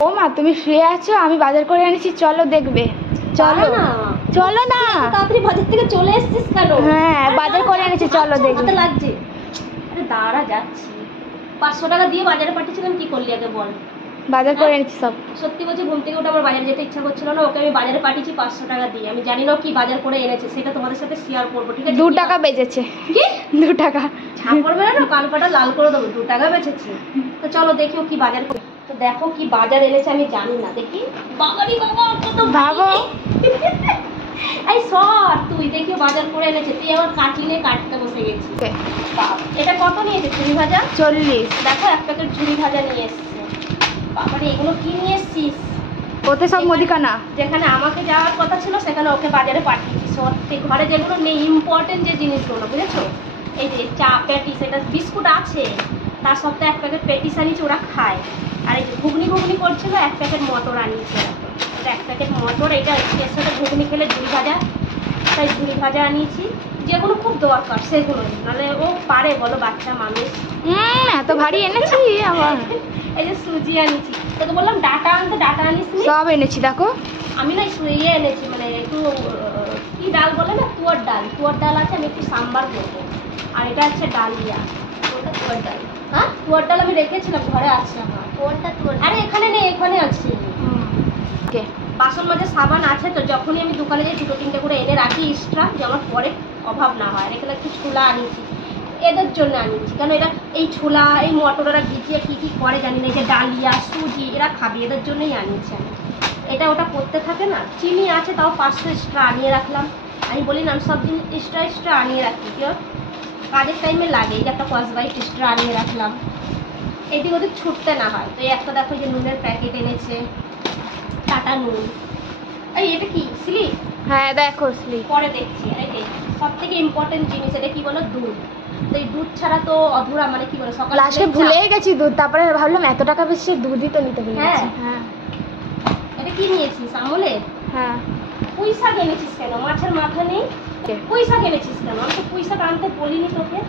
ও মা, তুমি শুয়ে আছো, আমি বাজার করে এনেছি, চলো দেখবে। চলো না, চলো না, তাড়াতাড়ি বাজার থেকে চলে এসেছিস কেন? হ্যাঁ বাজার করে এনেছি, চলো দেখবে। লাগছে। আরে দাঁড়া, যাচ্ছি। 500 টাকা দিয়ে বাজারে পাঠিয়েছিলাম, কি করলি আগে বল। বাজার করে এনেছি সব। সত্যি বলছি, ঘুম থেকে উঠে আমার বাজারে যেতে ইচ্ছা করছিল না, ওকে আমি বাজারে পাঠিয়েছি 500 টাকা দিয়ে। আমি জানি না কি বাজার করে এনেছে, সেটা তোমাদের সাথে শেয়ার করবো, ঠিক আছে? 2 টাকা বেজেছে। কি 2 টাকা? ছাপড় বেড়ে না, কান পাটা লাল করে দেবো। 2 টাকা বেঁচেছে। তো চলো দেখি ও কি বাজার করে। তো দেখো কি বাজার এনেছে, আমি জানি না, দেখি। বাবারি বাবা, কত ভাবো। এই সর, তুই দেখি বাজার করে এনেছে, তুই আবার কাটিনে কাটতে বসে গেছিস। এটা কত নিয়েছে? ঝুড়ি ভাজা 40। দেখো, এক প্যাকেট ঝুড়ি ভাজা নিয়ে এসছে। বাবারে, এগুলো কি নিয়ে এসছিস? ওতে সব মুদিখানা। যেখানে আমাকে যাওয়ার কথা ছিল সেখানে ওকে বাজারে পাঠিয়েছি। সত্যি ঘরে যেগুলো নেই, ইম্পর্টেন্ট যে জিনিসগুলো, বুঝেছো? এই যে চা প্যাটিস, এটা বিস্কুট আছে, তার সপ্তাহে 1 প্যাকেট প্যাটিস আনিয়েছে, ওরা খায়। আর এই যে ঘুগনি ঘুগনি করছিল, 1 প্যাকেট মটর আনিয়েছে। এটা 1 প্যাকেট মটর, এটা এর সাথে ঘুগনি খেলে ঝুড়ি ভাজা, তাই ঝুড়ি ভাজা আনিয়েছি। যেগুলো খুব দরকার সেগুলোই, নাহলে ও পারে বলো, বাচ্চা মানুষ। এত ভারী এনেছি আবার। এই যে সুজি আনিয়েছি, তোকে বললাম ডাটা আনতে, ডাটা আনিস নি? সব এনেছি দেখো। আমি না ইয়ে এনেছি, মানে একটু কি ডাল বলে না, তুয়ার ডাল। তুয়ার ডাল আছে, আমি একটু সাম্বার করবো। আর এটা হচ্ছে ডালিয়া, ওটা তুয়ার ডাল। হ্যাঁ, তুয়ার ডাল আমি রেখেছিলাম, ঘরে আছে আমার। কোনটা তুয়ার? আরে এখানে নেই, এখানে আছে। ওকে। বাসন মাঝে সাবান আছে, তো যখনই আমি দোকানে যাই 2-3টে করে এনে রাখি এক্সট্রা, যে আমার পরে অভাব না হয়। এখানে একটু ছোলা আনিয়েছি, এদের জন্য আনিয়েছি, কারণ এরা এই ছোলা, এই মটর এরা ভিজিয়ে কী কী করে জানি না, এই যে ডালিয়া সুজি এরা খাবে, এদের জন্যই আনিয়েছি আমি। এটা ওটা করতে থাকে না। চিনি আছে, তাও 500 এক্সট্রা আনিয়ে রাখলাম। আমি বলি না, আমি সব জিনিস এক্সট্রা এক্সট্রা আনিয়ে রাখি, কেউ কাজের টাইমে লাগে। এই যে একটা কসবাইট এক্সট্রা আনিয়ে রাখলাম, এদিক ওদিক ছুটতে না হয়। তো এই একটা দেখো, যে নুনের প্যাকেট এনেছে, টাটা নুন। এই এটা কি স্লিপ? হ্যাঁ দেখো স্লিপ। পরে দেখছি। এই যে সব থেকে ইম্পর্টেন্ট জিনিস, এটা কি বলো, দুধ। তো এই দুধ ছাড়া তো অধুরা, মানে কি বলো, সকালে লাস্টে ভুলেই গেছি দুধ, তারপরে ভাবলাম এত টাকা বেশি, দুধই তো নিতে পেরেছি। হ্যাঁ। এটা কি নিয়েছিস? আমলের? হ্যাঁ। পুঁই শাক এনেছিস কেন? মাছের মাথা নেই, পুঁই শাক এনেছিস কেন? আমি তো পুঁই শাক আনতে বলিনি তোকে।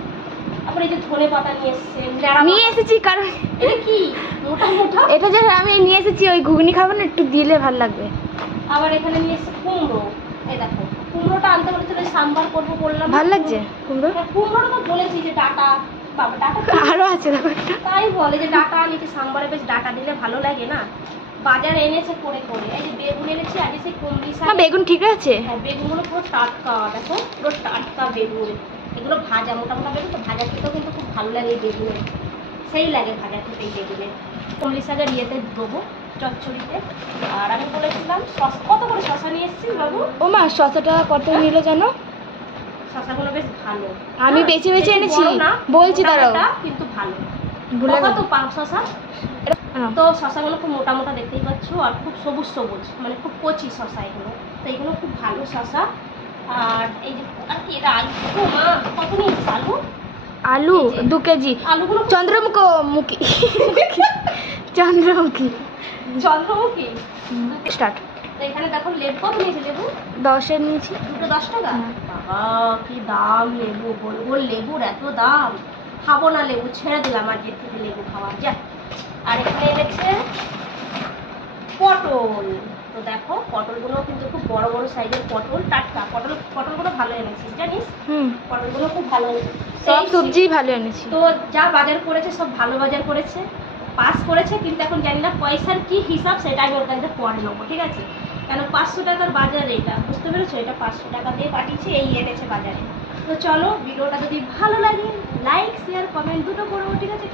তারপরে এই যে ধনে পাতা নিয়ে এসছে, নিয়ে এসেছি, কারণ এটা কি মোটা মোটা, এটা যে আমি নিয়ে এসেছি, ওই ঘুগনি খাবো না, একটু দিলে ভালো লাগবে। আবার এখানে নিয়ে এসছে কুমড়ো। এই দেখো, কুমড়োটা আনতে বলেছিল, সাম্বার করবো বললাম। ভালো লাগছে কুমড়ো? কুমড়োটা তো বলেছি যে ডাটা, বাবা ডাটা আরো আছে দেখো। তাই বলে যে ডাটা আনিয়েছে, সাম্বারে বেশ ডাটা দিলে ভালো লাগে না। বাজার এনেছে করে করে। এই যে বেগুন এনেছি, আজ সেই কুমড়ি শাক। বেগুন ঠিক আছে? হ্যাঁ, বেগুনগুলো পুরো টাটকা, দেখো পুরো টাটকা বেগুন। এগুলো ভাজা, মোটা মোটা বেগুন তো, ভাজা খেতেও কিন্তু খুব ভালো লাগে এই বেগুনের, সেই লাগে ভাজা খেতে এই বেগুনের। কুমড়ি শাকের ইয়েতে দেবো, চচ্চড়িতে। আর আমি বলেছিলাম কত করে শশা নিয়ে এসেছিস বাবু? ও মা, শশাটা কত নিল জানো? শশাগুলো বেশ ভালো, আমি বেছে বেছে এনেছি, বলছি দাঁড়াও, কিন্তু ভালো। ভুলে কত পাও শশা? তো শশাগুলো খুব মোটা মোটা দেখতেই পাচ্ছ, আর খুব সবুজ সবুজ, মানে খুব কচি শশা এগুলো। তো এগুলো খুব ভালো শশা। আর এই যে আর কি এটা আলু, মা কত নিয়েছিস আলু? আলু 2 কেজি। আলুগুলো চন্দ্রমুখী চন্দ্রমুখী চন্দ্রমুখী স্টার্ট। তো এখানে দেখো লেবু কত নিয়েছে? লেবু 10-এর নিয়েছি। দুটো 10 টাকা? বাবা কি দাম লেবু, বলবো লেবুর এত দাম। খাবো না লেবু, ছেড়ে দিলাম আজকের থেকে লেবু খাওয়া, যা। আর এখানে এনেছে পটল। তো দেখো পটলগুলো কিন্তু খুব বড় বড় সাইজের পটল, টাটকা পটলগুলো ভালো এনেছিস জানিস। পটলগুলো খুব ভালো, সব সবজি ভালো এনেছি। তো যা বাজার করেছে সব ভালো বাজার করেছে, পাস করেছে। কিন্তু এখন জানি না পয়সার কি হিসাব, সেটা আমি ওর কাছে পরে নেবো, ঠিক আছে? কেন 500 টাকার বাজার, এটা বুঝতে পেরেছো? এটা 500 টাকা দিয়ে পাঠিয়েছি, এই এনেছে বাজারে। তো চলো, ভিডিওটা যদি ভালো লাগে লাইক শেয়ার কমেন্ট দুটো করবো, ঠিক আছে?